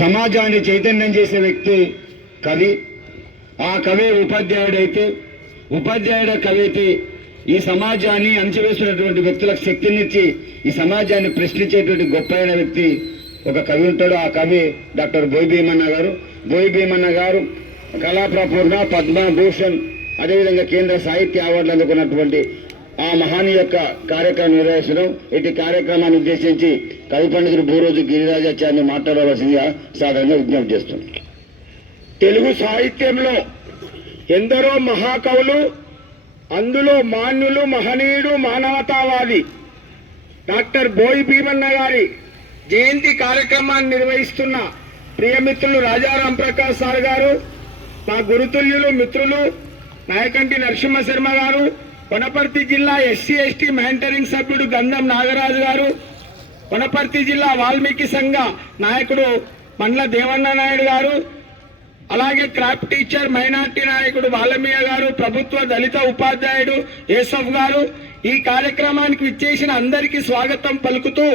సమాజాన్ని చైతన్యం చేసే వ్యక్తి కవి. ఆ కవి ఉపాధ్యాయుడైతే, ఉపాధ్యాయుడ కవి అయితే ఈ సమాజాన్ని అణచివేస్తున్నటువంటి వ్యక్తులకు శక్తినిచ్చి ఈ సమాజాన్ని ప్రశ్నించేటువంటి గొప్పైన వ్యక్తి ఒక కవి ఉంటాడు. ఆ కవి డాక్టర్ బోయి భీమన్న గారు. బోయి భీమన్న గారు కళాప్రపూర్ణ, పద్మభూషణ్, అదేవిధంగా కేంద్ర సాహిత్య అవార్డులు అందుకున్నటువంటి ఆ మహాని యొక్క కార్యక్రమం నిర్వహించడం. ఇటు కార్యక్రమాన్ని ఉద్దేశించి కవి పండితుడు బూరోజు గిరిరాజాచార్యని మాట్లాడవలసిందిగా సాధారణంగా విజ్ఞప్తి చేస్తున్నాం. తెలుగు సాహిత్యంలో ఎందరో మహాకవులు, అందులో మాన్యులు, మహనీయుడు, మానవతావాది డాక్టర్ బోయి భీమన్న గారి జయంతి కార్యక్రమాన్ని నిర్వహిస్తున్న ప్రియమిత్రులు రాజారాం ప్రకాష్ సార్ గారు, మా గురుతుల్యులు మిత్రులు నాయకంటి నరసింహ శర్మ గారు, వనపర్తి జిల్లా ఎస్సీ/ఎస్టీ మెంటరింగ్ సభ్యుడు గంధం నాగరాజు గారు, వనపర్తి జిల్లా వాల్మీకి సంఘ నాయకుడు మండ్ల దేవన్న నాయుడు గారు, అలాగే క్రాఫ్ట్ టీచర్ మైనార్టీ నాయకుడు వాల్మీయ గారు, ప్రభుత్వ దళిత ఉపాధ్యాయుడు యేసఫ్ గారు, ఈ కార్యక్రమానికి విచ్చేసిన అందరికీ స్వాగతం పలుకుతూ,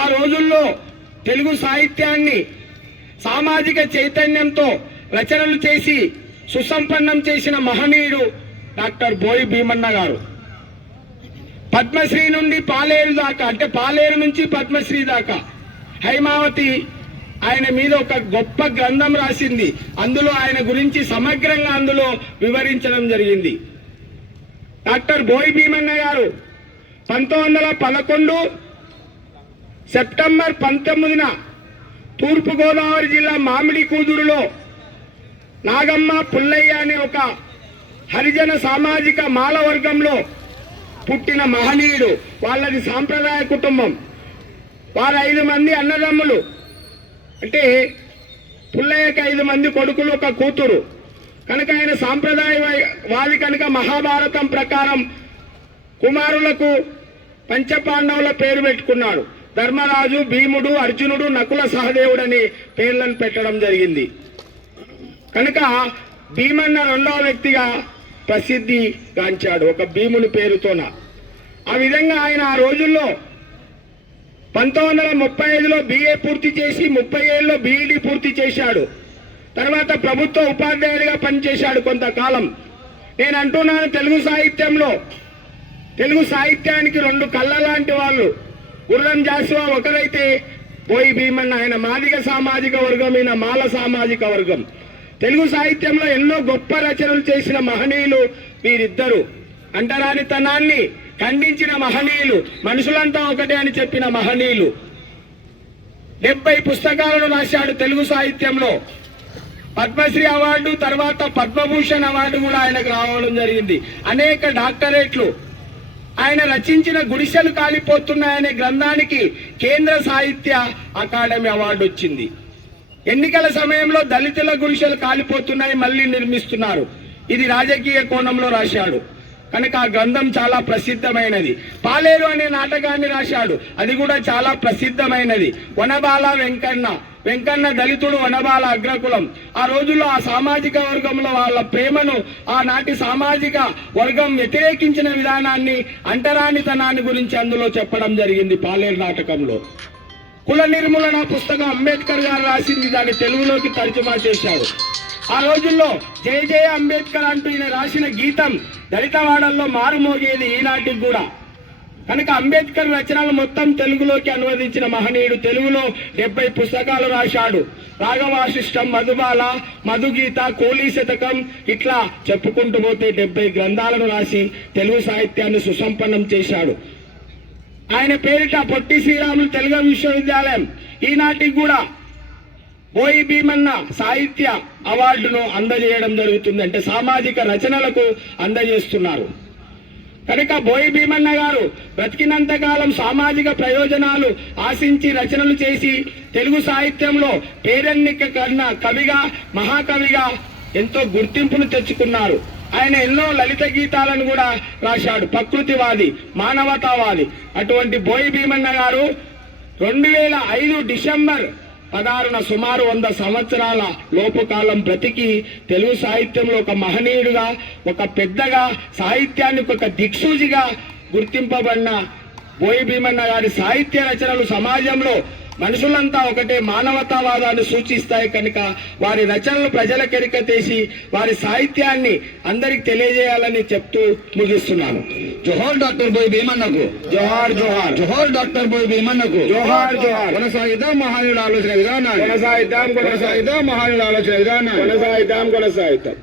ఆ రోజుల్లో తెలుగు సాహిత్యాన్ని సామాజిక చైతన్యంతో రచనలు చేసి సుసంపన్నం చేసిన మహనీయుడు డాక్టర్ బోయి భీమన్న గారు. పద్మశ్రీ నుండి పాలేరు దాకా, అంటే పాలేరు నుంచి పద్మశ్రీ దాకా హైమావతి ఆయన మీద ఒక గొప్ప గ్రంథం రాసింది. అందులో ఆయన గురించి సమగ్రంగా అందులో వివరించడం జరిగింది. డాక్టర్ బోయి భీమన్న గారు 1911 సెప్టెంబర్ 19న తూర్పుగోదావరి జిల్లా మామిడి కూదురులో నాగమ్మ పుల్లయ్య అనే ఒక హరిజన సామాజిక మాల వర్గంలో పుట్టిన మహనీయుడు. వాళ్ళది సాంప్రదాయ కుటుంబం. వాళ్ళ 5 మంది అన్నదమ్ములు, అంటే పుల్లయ్యకి 5 మంది కొడుకులు, ఒక కూతురు. కనుక ఆయన సాంప్రదాయవాది కనుక మహాభారతం ప్రకారం కుమారులకు పంచపాండవుల పేరు పెట్టుకున్నాడు. ధర్మరాజు, భీముడు, అర్జునుడు, నకుల సహదేవుడని పేర్లను పెట్టడం జరిగింది. కనుక భీమన్న 2వ వ్యక్తిగా ప్రసిద్ధి గాంచాడు, ఒక భీముని పేరుతోన. ఆ విధంగా ఆయన ఆ రోజుల్లో 1935లో BA పూర్తి చేసి 37లో BEd పూర్తి చేశాడు. తర్వాత ప్రభుత్వ ఉపాధ్యాయుడిగా పనిచేశాడు కొంతకాలం. నేను అంటున్నాను, తెలుగు సాహిత్యానికి 2 కళ్ళ లాంటి వాళ్ళు. గుర్రం జాషువా ఒకరైతే బోయి భీమన్న, ఆయన మాదిగ సామాజిక వర్గం, ఈయన మాల సామాజిక వర్గం. తెలుగు సాహిత్యంలో ఎన్నో గొప్ప రచనలు చేసిన మహనీయులు వీరిద్దరు. అంటరానితనాన్ని ఖండించిన మహనీయులు, మనుషులంతా ఒకటే అని చెప్పిన మహనీయులు. 70 పుస్తకాలను రాశాడు తెలుగు సాహిత్యంలో. పద్మశ్రీ అవార్డు, తర్వాత పద్మభూషణ్ అవార్డు కూడా ఆయనకు రావడం జరిగింది. అనేక డాక్టరేట్లు. ఆయన రచించిన గుడిసెలు కాలిపోతున్నాయనే గ్రంథానికి కేంద్ర సాహిత్య అకాడమీ అవార్డు వచ్చింది. ఎన్నికల సమయంలో దళితుల గుడిసెలు కాలిపోతున్నాయి, మళ్ళీ నిర్మిస్తున్నారు. ఇది రాజకీయ కోణంలో రాశాడు. కనుక ఆ గ్రంథం చాలా ప్రసిద్ధమైనది. పాలేరు అనే నాటకాన్ని రాశాడు, అది కూడా చాలా ప్రసిద్ధమైనది. వనబాల వెంకన్న దళితుడు, వనబాల అగ్రకులం. ఆ రోజుల్లో ఆ సామాజిక వర్గంలో వాళ్ళ ప్రేమను ఆనాటి సామాజిక వర్గం వ్యతిరేకించిన విధానాన్ని, అంటరానితనాన్ని గురించి అందులో చెప్పడం జరిగింది పాలేరు నాటకంలో. కుల నిర్మూలన పుస్తకం అంబేద్కర్ గారు రాసింది, దాన్ని తెలుగులోకి తర్జుమా చేశాడు. ఆ రోజుల్లో జయ జయ అంబేద్కర్ అంటూ ఈయన రాసిన గీతం దళితవాడల్లో మారుమోగేది ఈనాటికి కూడా. కనుక అంబేద్కర్ రచనలు మొత్తం తెలుగులోకి అనువదించిన మహనీయుడు. తెలుగులో 70 పుస్తకాలు రాశాడు. రాఘవాశిష్టం, మధుబాల, మధుగీత, కోలీ శతకం, ఇట్లా చెప్పుకుంటూ పోతే 70 గ్రంథాలను రాసి తెలుగు సాహిత్యాన్ని సుసంపన్నం చేశాడు. ఆయన పేరిట పొట్టి శ్రీరాములు తెలుగు విశ్వవిద్యాలయం ఈనాటికి కూడా బోయి భీమన్న సాహిత్య అవార్డును అందజేయడం జరుగుతుంది. అంటే సామాజిక రచనలకు అందజేస్తున్నారు. కనుక బోయి భీమన్న గారు బ్రతికినంతకాలం సామాజిక ప్రయోజనాలు ఆశించి రచనలు చేసి తెలుగు సాహిత్యంలో పేరెన్నిక కన్నా కవిగా, మహాకవిగా ఎంతో గుర్తింపును తెచ్చుకున్నారు. ఆయన ఎన్నో లలిత గీతాలను కూడా రాశాడు. ప్రకృతివాది, మానవతావాది. అటువంటి బోయి భీమన్న గారు 2005 డిసెంబర్ 16న సుమారు 100 సంవత్సరాల లోపు కాలం బ్రతికి తెలుగు సాహిత్యంలో ఒక మహనీయుడుగా, ఒక పెద్దగా, సాహిత్యానికి ఒక దిక్సూచిగా గుర్తింపబడిన బోయి భీమన్న గారి సాహిత్య రచనలు సమాజంలో మనుషులంతా ఒకటే మానవతావాదాన్ని సూచిస్తాయి కనుక వారి రచనలు ప్రజలకెరిక తీసి వారి సాహిత్యాన్ని అందరికి తెలియజేయాలని చెప్తూ ముగిస్తున్నాను. జోహార్ డాక్టర్ బోయి భీమన్నకు, జోహార్ జోహార్, జోహార్ డాక్టర్ బోయి భీమన్నకు, జోహార్ జోహార్. కొనసాగిద్దాం మహానీయుల ఆలోచన విధానాన్ని, కొనసాగిద్దాం కొనసాగిద్దాం మహానీయుల ఆలోచన విధానాన్ని. కొనసాగిద్దాం.